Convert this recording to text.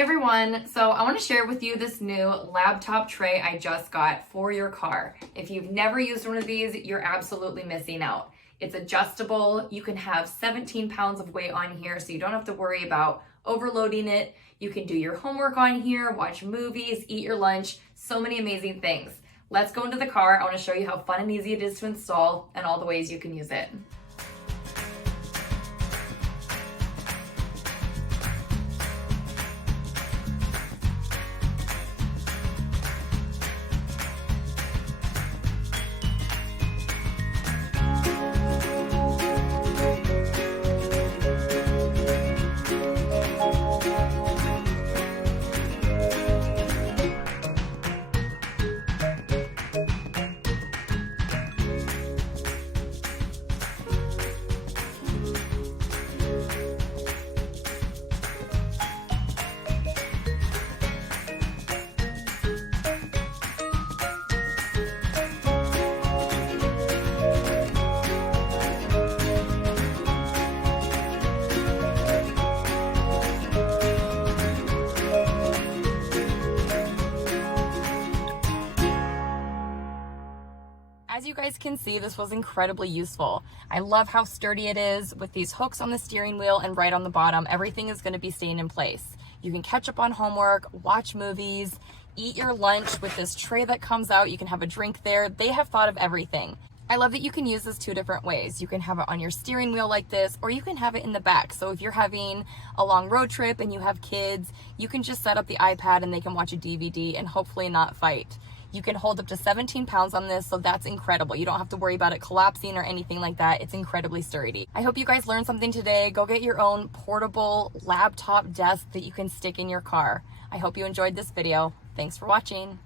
Hey everyone, so I want to share with you this new laptop tray I just got for your car. If you've never used one of these, you're absolutely missing out. It's adjustable. You can have 17 pounds of weight on here, so you don't have to worry about overloading it. You can do your homework on here, watch movies, eat your lunch, so many amazing things. Let's go into the car. I want to show you how fun and easy it is to install and all the ways you can use it. As you guys can see, this was incredibly useful. I love how sturdy it is with these hooks on the steering wheel and right on the bottom. Everything is going to be staying in place. You can catch up on homework, watch movies, eat your lunch with this tray that comes out. You can have a drink there. They have thought of everything. I love that you can use this two different ways. You can have it on your steering wheel like this, or you can have it in the back. So if you're having a long road trip and you have kids, you can just set up the iPad and they can watch a DVD and hopefully not fight. You can hold up to 17 pounds on this, so that's incredible. You don't have to worry about it collapsing or anything like that. It's incredibly sturdy. I hope you guys learned something today. Go get your own portable laptop desk that you can stick in your car. I hope you enjoyed this video. Thanks for watching.